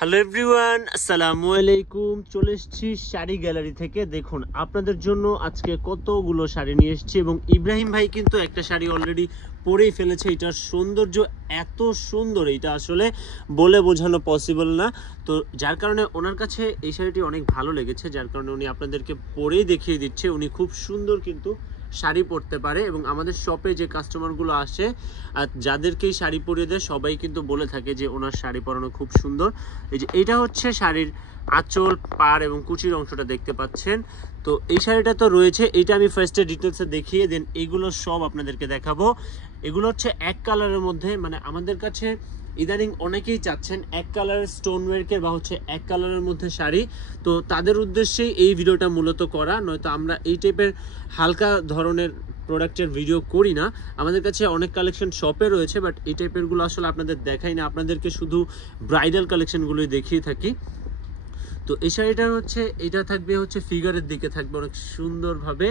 Hello everyone, আসসালামু আলাইকুম। চলে এসেছি শাড়ি গ্যালারি থেকে। দেখুন আপনাদের জন্য আজকে কতগুলো শাড়ি নিয়ে এসেছি এবং ইব্রাহিম ভাই কিন্তু একটা শাড়ি অলরেডি পরেই ফেলেছে। এটার সৌন্দর্য এত সুন্দর, এটা আসলে বলে বোঝানো পসিবল না। তো যার কারণে ওনার কাছে এই শাড়িটি অনেক ভালো লেগেছে, যার কারণে উনি আপনাদেরকে পরেই দেখিয়ে দিচ্ছে। উনি খুব সুন্দর কিন্তু শাড়ি পরতে পারে এবং আমাদের শপে যে কাস্টমারগুলো আসে আর যাদেরকেই শাড়ি পরিয়ে দেয় সবাই কিন্তু বলে থাকে যে ওনার শাড়ি পরানো খুব সুন্দর। এই যে এটা হচ্ছে শাড়ির আঁচল, পাড় এবং কুচির অংশটা দেখতে পাচ্ছেন। তো এই শাড়িটা তো রয়েছে, এটা আমি ফার্স্টে ডিটেলসে দেখিয়ে দেন, এইগুলো সব আপনাদেরকে দেখাবো। এগুলো হচ্ছে এক কালারের মধ্যে, মানে আমাদের কাছে ইদানিং অনেকেই চাচ্ছেন এক কালারের স্টোন ওয়ার্কের বা হচ্ছে এক কালারের মধ্যে শাড়ি। তো তাদের উদ্দেশ্যেই এই ভিডিওটা মূলত করা, নয়তো আমরা এই টাইপের হালকা ধরনের প্রোডাক্টের ভিডিও করি না। আমাদের কাছে অনেক কালেকশন শপে রয়েছে, বাট এই টাইপেরগুলো আসলে আপনাদের দেখাই না, আপনাদেরকে শুধু ব্রাইডাল কালেকশনগুলোই দেখিয়ে থাকি। তো এই শাড়িটার হচ্ছে এটা থাকবে হচ্ছে ফিগারের দিকে থাকবে অনেক সুন্দরভাবে,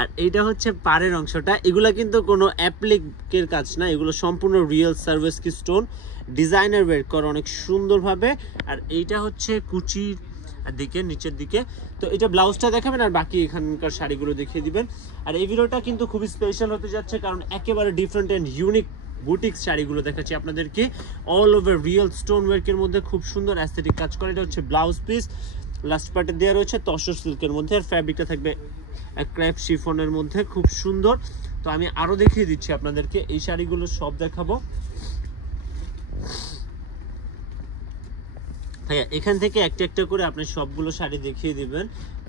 আর এইটা হচ্ছে পাড়ের অংশটা। এগুলা কিন্তু কোনো অ্যাপ্লিকের কাজ না, এগুলো সম্পূর্ণ রিয়েল সার্ভিস কি স্টোন ডিজাইনার ওয়্যার করা অনেক সুন্দরভাবে। আর এইটা হচ্ছে কুচির দিকে, নিচের দিকে। তো এটা ব্লাউজটা দেখাবেন আর বাকি এখানকার শাড়িগুলো দেখিয়ে দিবেন। আর এই ভিডিওটা কিন্তু খুবই স্পেশাল হতে যাচ্ছে, কারণ একেবারে ডিফারেন্ট অ্যান্ড ইউনিক বুটিক শাড়িগুলো দেখাচ্ছি আপনাদেরকে। অল ওভার রিয়েল স্টোন ওয়ার্কের মধ্যে খুব সুন্দর অ্যাস্থেটিক কাজ করে। এটা হচ্ছে ব্লাউজ পিস, লাস্ট পার্টে দেওয়া রয়েছে তসর সিল্কের মধ্যে, আর ফ্যাব্রিকটা থাকবে ক্র্যাপ শিফনের মধ্যে, খুব সুন্দর। তো আমি আরো দেখিয়ে দিচ্ছি আপনাদেরকে, এই শাড়িগুলো সব দেখাবো। হ্যাঁ, এখান থেকে একটা একটা করে আপনি সবগুলো শাড়ি দেখিয়ে দিবেন।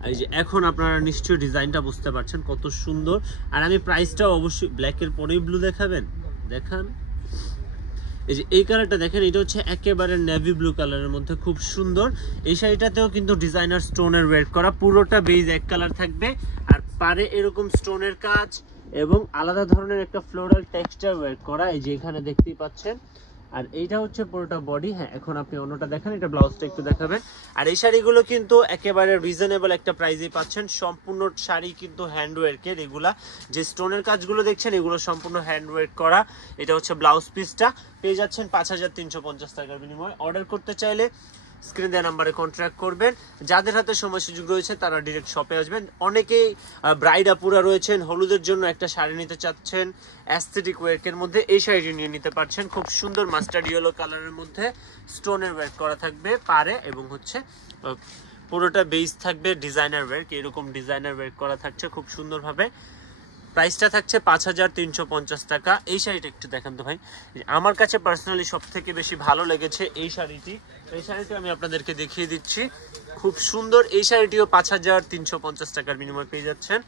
এই যে এখন আপনারা নিশ্চয়ই ডিজাইনটা বুঝতে পারছেন কত সুন্দর। আর আমি প্রাইসটাও অবশ্যই ব্ল্যাকের পরেই ব্লু দেখাবেন, দেখান। এই যে এই কালারটা দেখেন, এটা হচ্ছে একেবারে নেভি ব্লু কালারের মধ্যে, খুব সুন্দর। এই শাড়িটাতেও কিন্তু ডিজাইনার স্টোনের ওয়ার্ক করা, পুরোটা বেজ এক কালার থাকবে আর পারে এরকম স্টোনের কাজ এবং আলাদা ধরনের একটা ফ্লোরাল টেক্সচার ওয়ার্ক করা, এই যে এখানে দেখতেই পাচ্ছেন। আর এইটা হচ্ছে পুরোটা বডি। হ্যাঁ, এখন আপনি অন্যটা দেখেন, এটা ব্লাউজটা একটু দেখাবেন। আর এই শাড়িগুলো কিন্তু একেবারে রিজনেবল একটা প্রাইসে পাচ্ছেন। সম্পূর্ণ শাড়ি কিন্তু হ্যান্ডওয়ার্কের, এগুলা যে স্টোনের কাজগুলো দেখছেন এগুলো সম্পূর্ণ হ্যান্ডওয়ার্ক করা। এটা হচ্ছে ব্লাউজ পিসটা, পেয়ে যাচ্ছেন 5350 টাকার বিনিময়ে। অর্ডার করতে চাইলে স্ক্রিন দেওয়া নাম্বারে কন্ট্যাক্ট করবেন। যাদের হাতে সময় সুযোগ রয়েছে তারা ডিরেক্ট শপে আসবেন। অনেকেই ব্রাইড আপুরা রয়েছেন, হলুদের জন্য একটা শাড়ি নিতে চাচ্ছেন অ্যাস্থেটিক ওয়ার্কের মধ্যে, এই শাড়িটি নিয়ে নিতে পারছেন। খুব সুন্দর মাস্টার্ড ইয়েলো কালারের মধ্যে স্টোনের ওয়ার্ক করা থাকবে পারে এবং হচ্ছে পুরোটা বেস থাকবে ডিজাইনার ওয়ার্ক, এরকম ডিজাইনার ওয়ার্ক করা থাকছে খুব সুন্দরভাবে। প্রাইসটা থাকছে 5350 টাকা। এই শাড়িটা একটু দেখান তো ভাই, আমার কাছে পার্সোনালি সব থেকে বেশি ভালো লেগেছে এই শাড়িটি। এই শাড়িটি আমি আপনাদেরকে দেখিয়ে দিচ্ছি, খুব সুন্দর। এই শাড়িটিও 5350 টাকার বিনিময়ে পেয়ে যাচ্ছেন।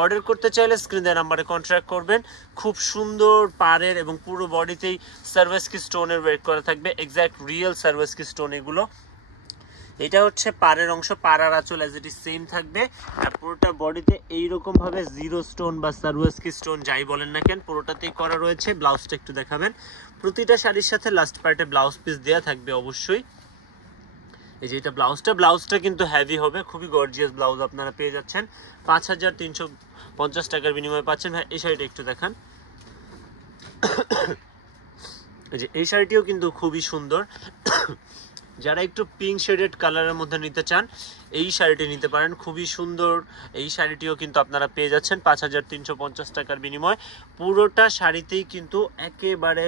অর্ডার করতে চাইলে স্ক্রিন দেওয়া নাম্বারে কন্ট্যাক্ট করবেন। খুব সুন্দর পাড়ের এবং পুরো বডিতেই সার্ভিস কি স্টোনের ওয়ার্ক করা থাকবে, এক্স্যাক্ট রিয়েল সার্ভিস কি স্টোন এগুলো। এটা হচ্ছে পাড়ের অংশ, পাড়ার আঁচল অ্যাজ ইট ইজ সেম থাকবে। আর পুরোটা বডিতে এইরকম ভাবে জিরো স্টোন বা সার্ভিসকি স্টোন যাই বলেন না কেন পুরোটাতেই করা রয়েছে। ব্লাউজটা একটু দেখাবেন। প্রতিটা শাড়ির সাথে লাস্ট পার্টে ব্লাউজ পিস দেওয়া থাকবে অবশ্যই। এই যে এটা ব্লাউজটা কিন্তু হেভি হবে, খুবই গর্জিয়াস ব্লাউজ আপনারা পেয়ে যাচ্ছেন। 5350 টাকার বিনিময়ে পাচ্ছেন। হ্যাঁ, এই শাড়িটা একটু দেখান। এই যে এই শাড়িটিও কিন্তু খুবই সুন্দর। যারা একটু পিঙ্ক শেডেড কালারের মধ্যে নিতে চান এই শাড়িটি নিতে পারেন, খুবই সুন্দর। এই শাড়িটিও কিন্তু আপনারা পেয়ে যাচ্ছেন 5350 টাকার বিনিময়ে। পুরোটা শাড়িতেই কিন্তু একেবারে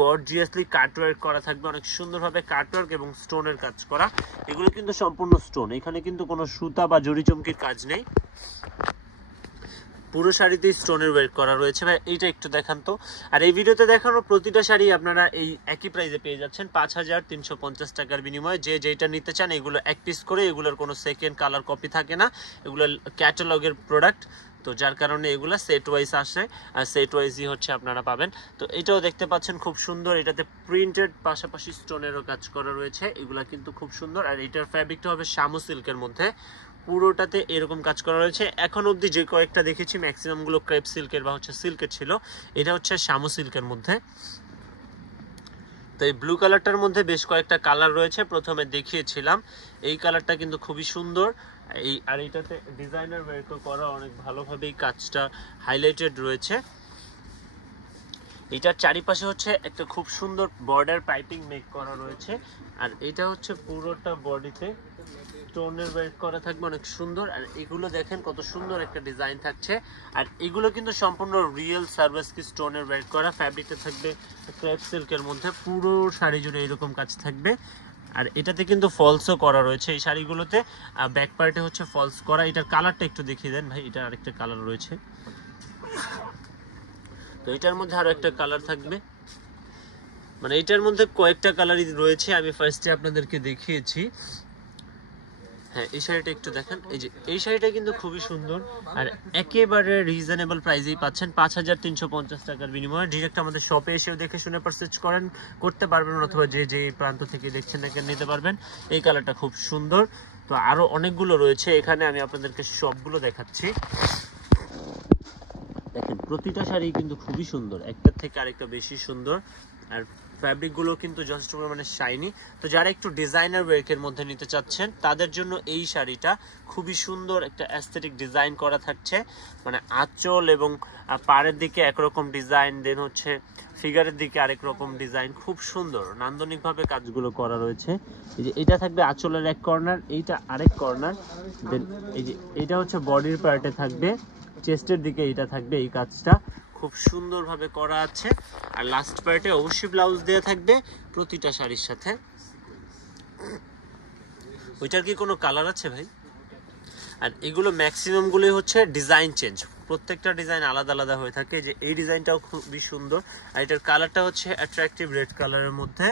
গর্জিয়াসলি কাটওয়ার্ক করা থাকবে, অনেক সুন্দরভাবে কাটওয়ার্ক এবং স্টোনের কাজ করা। এগুলো কিন্তু সম্পূর্ণ স্টোন, এখানে কিন্তু কোনো সুতা বা জড়ি চমকির কাজ নেই, পুরো শাড়িতেই স্টোনের ওয়ার্ক করা রয়েছে। ভাই এইটা একটু দেখান তো। আর এই ভিডিওতে দেখানো প্রতিটা শাড়ি আপনারা এই একই প্রাইসে পেয়ে যাচ্ছেন 5350 টাকার বিনিময়ে। যে যেটা নিতে চান এগুলো এক পিস করে, এগুলোর কোনো সেকেন্ড কালার কপি থাকে না, এগুলো ক্যাটালগের প্রোডাক্ট। তো যার কারণে এগুলা সেট ওয়াইজ আসে আর সেট ওয়াইজই হচ্ছে আপনারা পাবেন। তো এটাও দেখতে পাচ্ছেন খুব সুন্দর, এটাতে প্রিন্টেড পাশাপাশি স্টোনেরও কাজ করা রয়েছে, এগুলা কিন্তু খুব সুন্দর। আর এটার ফ্যাব্রিকটা হবে শামু সিল্কের মধ্যে, পুরোটাতে এরকম কাজ করা রয়েছে। এখন অবধি যে কয়েকটা দেখেছি ম্যাক্সিমামগুলো ক্রেপ সিল্কের বা হচ্ছে সিল্কের ছিল, এটা হচ্ছে শামু সিল্কের মধ্যে। তো এই ব্লু কালারটার মধ্যে বেশ কয়েকটা কালার রয়েছে, প্রথমে দেখিয়েছিলাম। এই কালারটা কিন্তু খুবই সুন্দর। আর এইটাতে ডিজাইনার ওয়ার্কও করা, অনেক ভালোভাবেই কাজটা হাইলাইটেড রয়েছে। এটার চারিপাশে হচ্ছে একটা খুব সুন্দর বর্ডার পাইপিং মেক করা রয়েছে। আর এটা হচ্ছে পুরোটা বডিতে স্টোনের ওয়ার্ক করা থাকবে, অনেক সুন্দর। আর এগুলো দেখেন কত সুন্দর একটা ডিজাইন থাকছে। আর এগুলো কিন্তু সম্পূর্ণ রিয়েল সার্ভিস কি স্টোনের ওয়ার্ক করা। ফ্যাব্রিকটা থাকবে ক্রেপ সিল্কের মধ্যে, পুরো শাড়ি জুড়ে এরকম কাজ থাকবে। আর এটাতে কিন্তু ফলসও করা রয়েছে এই শাড়িগুলোতে, ব্যাক পার্টে হচ্ছে ফলস করা। এটার কালারটা একটু দেখিয়ে দেন ভাই, এটা আরেকটা কালার রয়েছে। তো এটার মধ্যে আরো একটা কালার থাকবে, মানে এটার মধ্যে কয়েকটা কালারই রয়েছে, আমি ফার্স্টে আপনাদেরকে দেখিয়েছি। হ্যাঁ, এই শাড়িটা একটু দেখেন, এই যে এই শাড়িটা কিন্তু খুবই সুন্দর আর একেবারে রিজনেবল প্রাইসেই পাচ্ছেন 5350 টাকার বিনিময়ে। ডিরেক্ট আমাদের শপে এসেও দেখে শুনে পারচেজ করতে পারবেন, অথবা যে প্রান্ত থেকে দেখছেন না কেন নিতে পারবেন। এই কালারটা খুব সুন্দর। তো আরো অনেকগুলো রয়েছে এখানে, আমি আপনাদেরকে সবগুলো দেখাচ্ছি। দেখেন প্রতিটা শাড়ি কিন্তু খুবই সুন্দর, একটার থেকে আরেকটা বেশি সুন্দর। আর ফ্যাব্রিকগুলো কিন্তু যথেষ্ট পরিমাণে শাইনি। তো যারা একটু ডিজাইনার ওয়ার্কের মধ্যে নিতে চাচ্ছেন তাদের জন্য এই শাড়িটা খুবই সুন্দর, একটা অ্যাস্থেটিক ডিজাইন করা থাকছে। মানে আঁচল এবং পাড়ের দিকে একরকম ডিজাইন, দেন হচ্ছে ফিগারের দিকে আরেক রকম ডিজাইন, খুব সুন্দর নান্দনিকভাবে কাজগুলো করা রয়েছে। এই যে এটা থাকবে আঁচলের এক কর্নার, এইটা আরেক কর্নার, দেন এই যে এটা হচ্ছে বডির পার্টে থাকবে, চেস্টের দিকে এটা থাকবে। এই কাজটা খুব সুন্দরভাবে করা আছে। আর লাস্ট পার্টে অবশ্যই ব্লাউজ দেওয়া থাকবে প্রতিটা শাড়ির সাথে। ওইটার কি কোনো কালার আছে ভাই? আর এগুলো ম্যাক্সিমাম গুলোই হচ্ছে ডিজাইন চেঞ্জ, প্রত্যেকটা ডিজাইন আলাদা আলাদা হয়ে থাকে। যে এই ডিজাইনটাও খুবই সুন্দর, আর এটার কালারটা হচ্ছে অ্যাট্রাকটিভ রেড কালারের মধ্যে।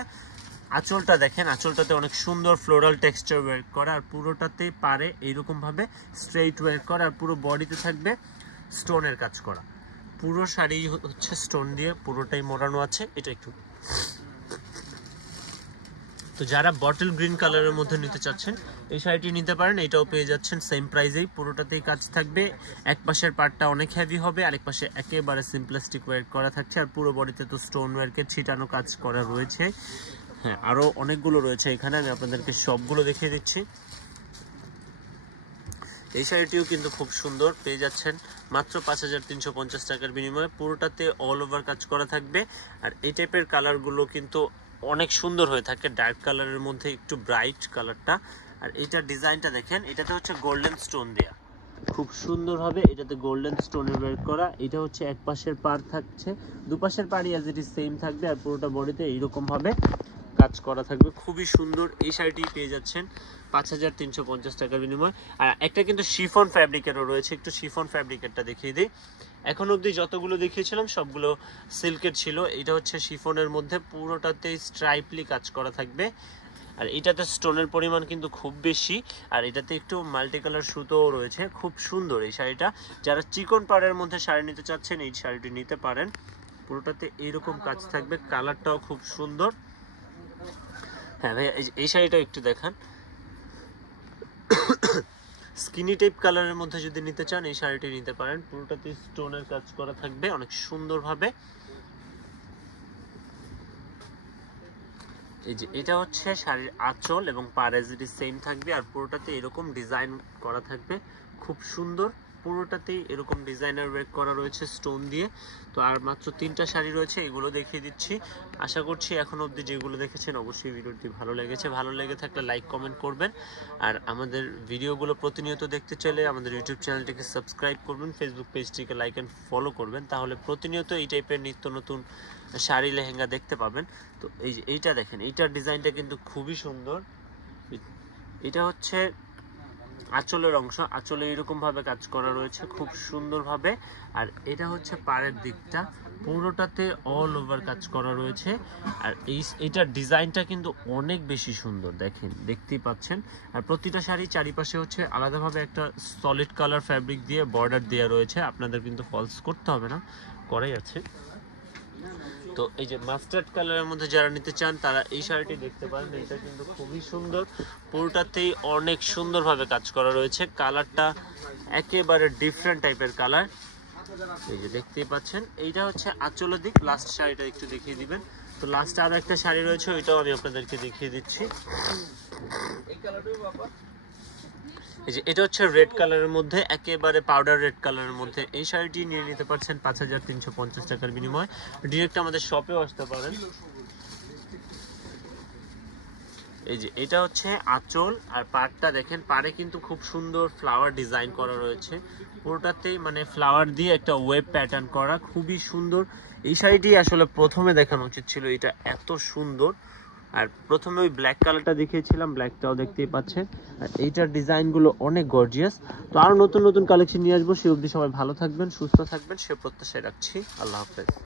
আঁচলটা দেখেন, আঁচলটাতে অনেক সুন্দর ফ্লোরাল টেক্সচার ওয়ার্ক করা, আর পুরোটাতে পারে এইরকম ভাবে স্ট্রেইট ওয়ার্ক করা, আর পুরো বডিতে থাকবে স্টোনের কাজ করা। পুরো শাড়ি হচ্ছে স্টোন দিয়ে পুরোটাই মোড়ানো আছে। এটা একটু, তো যারা বটল গ্রিন কালারের মধ্যে নিতে চাচ্ছেন এই শাড়িটি নিতে পারেন। এটাও পেয়ে যাচ্ছেন সেম প্রাইসেই, পুরোটাতেই কাজ থাকবে। এক পাশের পার্টটা অনেক হেভি হবে, আরেক পাশে একেবারে সিম্পলিস্টিক ওয়ার্ক করা থাকছে। আর পুরো বডিতে তো স্টোন ওয়ার্কের ছিটানো কাজ করা রয়েছে। হ্যাঁ, আরো অনেকগুলো রয়েছে এখানে, আমি আপনাদেরকে সবগুলো দেখিয়ে দিচ্ছি। এই শাড়িটিও কিন্তু খুব সুন্দর, পেয়ে যাচ্ছেন মাত্র 5350 টাকার বিনিময়ে। পুরোটাতে অল ওভার কাজ করা থাকবে। আর এই টাইপের কালারগুলো কিন্তু অনেক সুন্দর হয়ে থাকে, ডার্ক কালারের মধ্যে একটু ব্রাইট কালারটা। আর এইটার ডিজাইনটা দেখেন, এটাতে হচ্ছে গোল্ডেন স্টোন দেয়া, খুব সুন্দর হবে। এটাতে গোল্ডেন স্টোনের ওয়ার্ক করা। এটা হচ্ছে এক পাশের পাড় থাকছে, দুপাশের পাড়ি অ্যাজ ইট ইজ সেম থাকবে। আর পুরোটা বডিতে এইরকম ভাবে কাজ করা থাকবে, খুবই সুন্দর। এই শাড়িটি পেয়ে যাচ্ছেন 5350 টাকার বিনিময়। আর একটা কিন্তু শিফন ফ্যাব্রিকেরও রয়েছে, একটু শিফন ফ্যাব্রিকেরটা দেখিয়ে দিই। এখন অবধি যতগুলো দেখিয়েছিলাম সবগুলো সিল্কের ছিল, এটা হচ্ছে শিফনের মধ্যে, পুরোটাতে স্ট্রাইপলি কাজ করা থাকবে। আর এটাতে স্টোনের পরিমাণ কিন্তু খুব বেশি, আর এটাতে একটু মাল্টি কালার সুতোও রয়েছে, খুব সুন্দর এই শাড়িটা। যারা চিকন পাড়ের মধ্যে শাড়ি নিতে চাচ্ছেন এই শাড়িটি নিতে পারেন। পুরোটাতে এইরকম কাজ থাকবে, কালারটাও খুব সুন্দর। হ্যাঁ ভাই, এই শাড়িটা একটু দেখান। স্কিনি টাইপ কালারের মধ্যে যদি নিতে চান এই শাড়িটি নিতে পারেন। পুরোটাতে স্টোনের কাজ করা থাকবে অনেক সুন্দরভাবে। এই যে এটা হচ্ছে শাড়ির আঁচল এবং পাড়েজটি সেম থাকবে। আর পুরোটাতে এরকম ডিজাইন করা থাকবে, খুব সুন্দর। পুরোটাতেই এরকম ডিজাইনার ওয়ার্ক করা রয়েছে স্টোন দিয়ে। তো আর মাত্র 3টা শাড়ি রয়েছে, এগুলো দেখিয়ে দিচ্ছি। আশা করছি এখন অবধি যেগুলো দেখেছেন অবশ্যই ভিডিওটি ভালো লেগেছে। ভালো লেগে থাকলে লাইক কমেন্ট করবেন। আর আমাদের ভিডিওগুলো প্রতিনিয়ত দেখতে চাইলে আমাদের ইউটিউব চ্যানেলটিকে সাবস্ক্রাইব করবেন, ফেসবুক পেজটিকে লাইক অ্যান্ড ফলো করবেন। তাহলে প্রতিনিয়ত এই টাইপের নিত্য নতুন শাড়ি লেহেঙ্গা দেখতে পাবেন। তো এই যে এইটা দেখেন, এইটার ডিজাইনটা কিন্তু খুবই সুন্দর। এটা হচ্ছে আঁচলের অংশ, আঁচলে এরকম ভাবে কাজ করা রয়েছে খুব সুন্দরভাবে। আর এটা হচ্ছে পাড়ের দিকটা, পুরোটাতে অল ওভার কাজ করা রয়েছে। আর এইটার ডিজাইনটা কিন্তু অনেক বেশি সুন্দর, দেখেন, দেখতেই পাচ্ছেন। আর প্রতিটা শাড়ি চারিপাশে হচ্ছে আলাদাভাবে একটা সলিড কালার ফ্যাব্রিক দিয়ে বর্ডার দেওয়া রয়েছে। আপনাদের কিন্তু ফলস করতে হবে না, করাই আছে। তো এই যে মাস্টার্ড কালারের মধ্যে যারা নিতে চান তারা এই শাড়িটি দেখতে পারেন। এটা কিন্তু খুবই সুন্দর, পুরোটাতেই অনেক সুন্দরভাবে কাজ করা রয়েছে। কালারটা একেবারে ডিফারেন্ট টাইপের কালার, এই যে দেখতেই পাচ্ছেন। এইটা হচ্ছে আঁচলের দিক। লাস্ট শাড়িটা একটু দেখিয়ে দিবেন। তো লাস্টে আরো একটা শাড়ি রয়েছে, ওইটাও আমি আপনাদেরকে দেখিয়ে দিচ্ছি। এই যে এটা হচ্ছে রেড কালারের মধ্যে, একেবারে পাউডার রেড কালারের মধ্যে। এই শাড়িটি নিয়ে নিতে পারছেন 5350 টাকার বিনিময়। ডিরেক্ট আমাদের শপেও আসতে পারেন। এই যে এটা হচ্ছে আঁচল, আর পাড়টা দেখেন, পাড়ে কিন্তু খুব সুন্দর ফ্লাওয়ার ডিজাইন করা রয়েছে পুরোটাতেই, মানে ফ্লাওয়ার দিয়ে একটা ওয়েব প্যাটার্ন করা, খুবই সুন্দর। এই শাড়িটি আসলে প্রথমে দেখানো উচিত ছিল, এটা এত সুন্দর। আর প্রথমে ওই ব্ল্যাক কালারটা দেখিয়েছিলাম, ব্ল্যাকটাও দেখতেই পাচ্ছেন। আর এইটার ডিজাইনগুলো অনেক গর্জিয়াস। তো আরও নতুন নতুন কালেকশন নিয়ে আসবো, সে অবধি সবাই ভালো থাকবেন, সুস্থ থাকবেন, সে প্রত্যাশায় রাখছি। আল্লাহ হাফেজ।